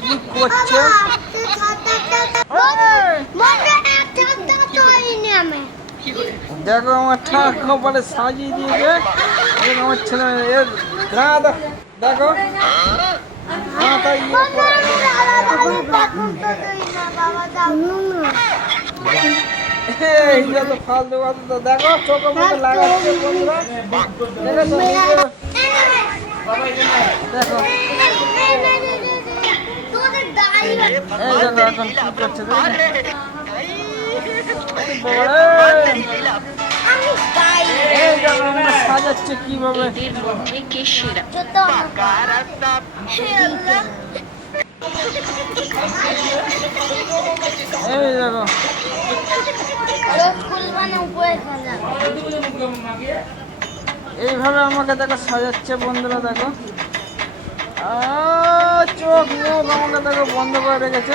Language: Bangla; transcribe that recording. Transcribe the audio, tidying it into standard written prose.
কি করছে? দেখো আমার ঠাক কপালে সাজিয়ে দিয়েছে। দেখো আমার ছেলে এর গা দেখো মাথায় এই যত ফালতু কথা দেখো চোখে মুখে লাগাচ্ছে বন্ধুরা। দেখেছো দেখো এই দেখো এখন কি করছে সাজাচ্ছে কিভাবে। এই দেখো এইভাবে আমাকে দেখো সাজাচ্ছে বন্ধুরা। দেখো চোখ মুখ আমাকে দেখো বন্ধ করে রেখেছে।